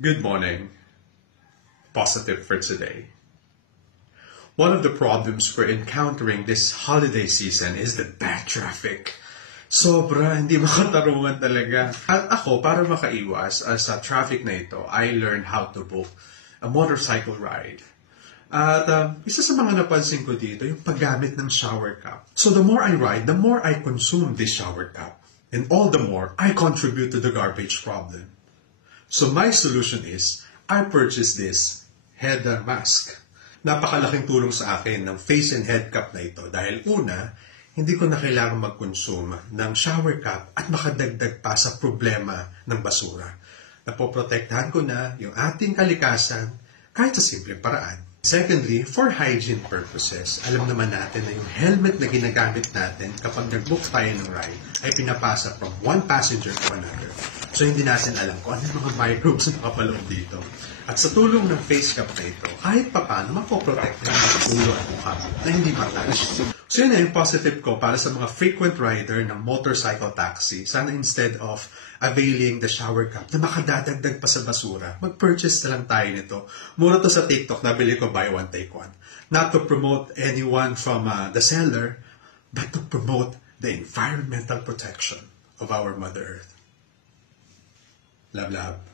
Good morning. Positive for today. One of the problems we're encountering this holiday season is the bad traffic. Sobra, hindi makatarungan talaga. At ako, para makaiwas sa traffic na ito, I learned how to book a motorcycle ride. At isa sa mga napansin ko dito, yung paggamit ng shower cap. So the more I ride, the more I consume this shower cap. And all the more, I contribute to the garbage problem. So my solution is, I purchased this head mask. Napakalaking tulong sa akin ng face and head cap na ito dahil una, hindi ko na kailangan mag-consume ng shower cap at makadagdag pa sa problema ng basura. Napoprotektahan ko na yung ating kalikasan kahit sa simpleng paraan. Secondly, for hygiene purposes, alam naman natin na yung helmet na ginagamit natin kapag nag-book tayo ng ride ay pinapasa from one passenger to another. So hindi natin alam kung ano yung mga microbes na nakapaloob dito. At sa tulong ng face cap na ito, kahit papaano mapoprotect na yung ulo at mukha na hindi matouch. So yun na yung positive ko para sa mga frequent rider ng motorcycle taxi. Sana instead of availing the shower cap na makadadagdag pa sa basura, mag-purchase na lang tayo nito. Mura to sa TikTok, nabili ko buy one, take one. Not to promote anyone from the seller, but to promote the environmental protection of our Mother Earth. Love, love.